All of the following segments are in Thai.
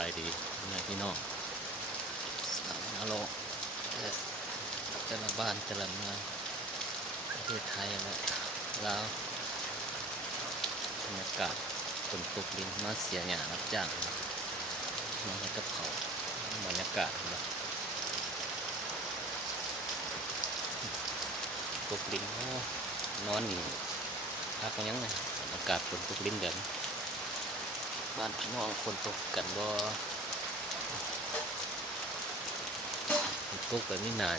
ไปดีนะพี่น้องสามนรกแต่ละบ้านแต่ละเมืองประเทศไทยและลาวบรรยากาศฝนตกดินมาเสียหยารับจ้างมาให้กับเขาบรรยากาศนะตกดินโอ้นอนนี่พักกันยังไงอากาศฝนตกดินแบบนี้บ้านพี่น้องฝนตกกันบ่ตกแบบนี้นาน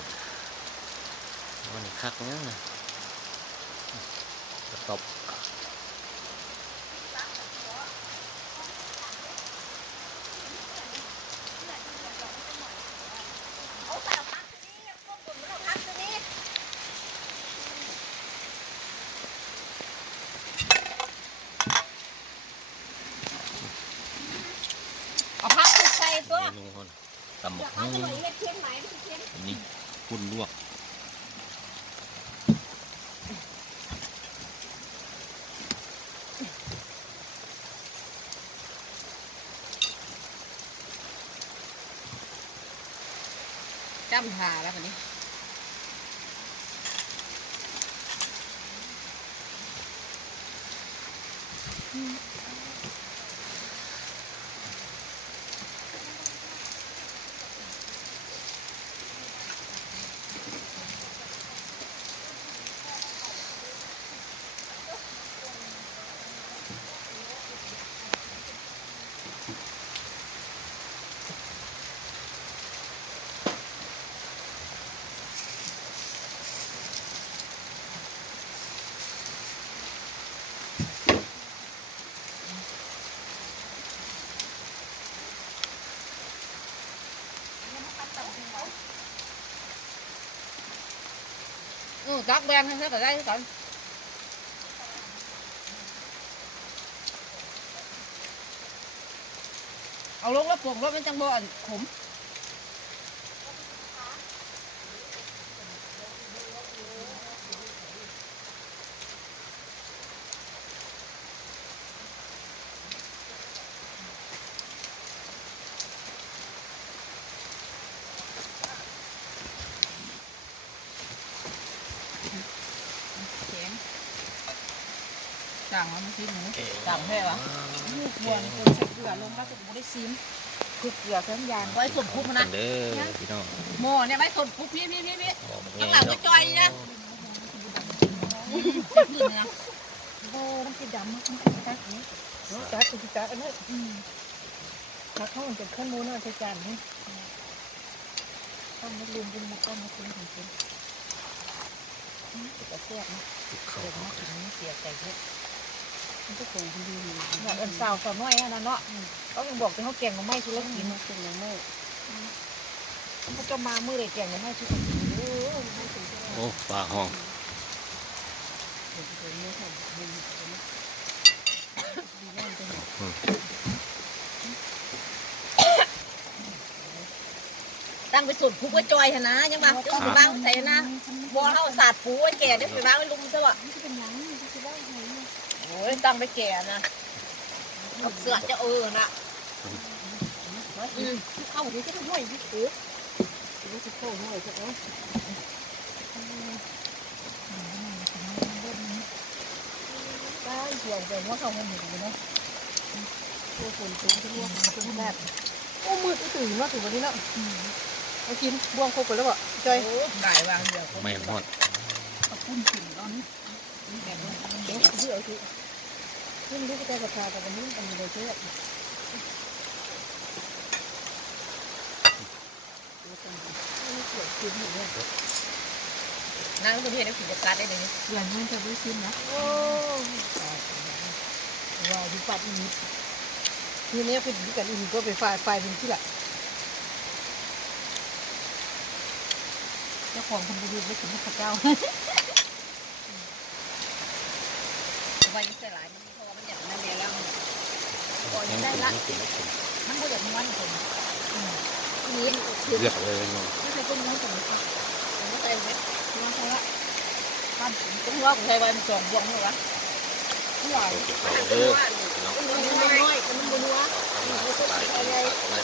วันนี้คักเนี้ยกระตบเอาพักใส่ตัว เมนูคนตำหมก เอาหน่อยเล็กเทียนไหมเทียน อันนี้กุ้นลวกจำหาแล้ววันนี้ตักแบนให้ก็ได้ก่อนเอาลงแล้วปรุงรสเป็นจังบ่อนขมสั่งเอามาซิหมูสั่งให้เหรอลูกบัวนี่คนใส่เกลือลงแล้วก็ไม่ได้ซิมคือเกลือเส้นยางไว้ส่วนคุกนะ เด้อพี่น้อง หม้อเนี่ยไว้ส่วนคุกพี่ข้างหลังก็จอยนะนี่เนี่ยโอ้ต้องกินดำมากมันตักนี้ตักคือตักอันนี้ตักข้าวมันจะข้นมูนอ่ะใส่จานนี่ต้องมาลุมกินมาต้มมากินถึงกินจะแซ่บนะ เขา เด็กมาถึงนี่เสียใจเยอะมันก็คงดีแบบเอิญสาวสาวน้อยนะเนาะเขายังบอกว่าเขาแกงมาไม่ชุดละกินมาเป็นมาไม่เขาจะมาเมื่อไรแกงมาไม่ชุดละกินโอ้ฟ้าห้องตั้งไปสุดผู้ก็จอยนะยังมาต้องไปบ้างใส่นะบัวเขาสาดปูไว้แก่ได้ไปบ้างไว้ลุมซะวะโอ้ยตั้งไปแก่นะเอาเสือจะนะเข้าที่จะห้อยที่ถือที่จะเข้าห้อยจะได้เหี่ยวแต่ว่าเขาไม่หมูเนาะตัวฝนตุ้งที่ร่วงตุ้งแบบโอ้มืดตื่นว่าถึงวันนี้แล้วเอากินบ้วงครบไปแล้วอ่ะจอยไก่วางเดียวไม่หมดเอาปุ้นกินตอนนี้แบบเดี๋ยวเดี๋ยวคือนี่มันรู้ใจกับชาแต่วันนี้มันเลยเชื่อนั่งคนที่ได้กิจการได้เลยอย่างนี้จะรู้ชิมนะโอ้ว้าวดูปัดอีกทีนี้ไปดูกันอีกก็ไปไฟเป็นที่ละเจ้าของคนดูไม่ถึงพระเจ้าไว้ใส่หลายมันเพราะว่ามันอยากนั่นแล้วก่อนได้ละมันก็อยากม้วนคนทีนี้เลือกเลยเนาะไม่ใช่เป็นม้วนคนไม่ใช่ไหมม้วนใช่ละทำเป็นว่าผมใช้ใบมันสองบวงเลยวะ หวาน โอเคเขาเด้อพี่น้อง มันน้อยมันบ่นัว เข้ามาสบายดีฝากกดไล